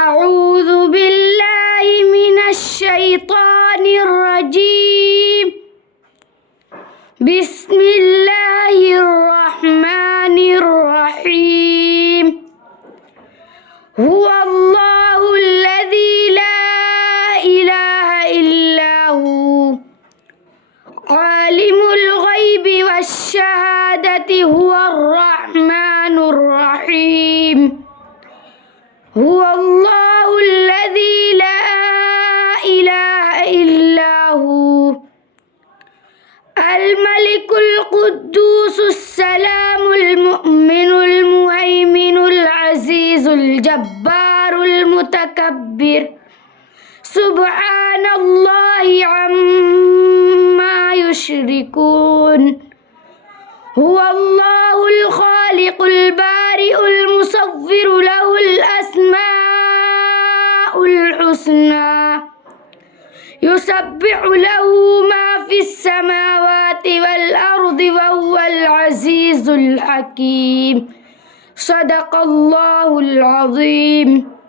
أعوذ بالله من الشيطان الرجيم. بسم الله الرحمن الرحيم. هو الله الذي لا إله إلا هو عالم الغيب والشهادة هو الرحمن الرحيم. هو الله الذي لا إله إلا هو الملك القدوس السلام المؤمن المهيمن العزيز الجبار المتكبر سبحان الله عما يشركون. هو الله الخالق البارئ المصور له الأسماء الحسنى يسبح له ما في السماوات والأرض وهو العزيز الحكيم. صدق الله العظيم.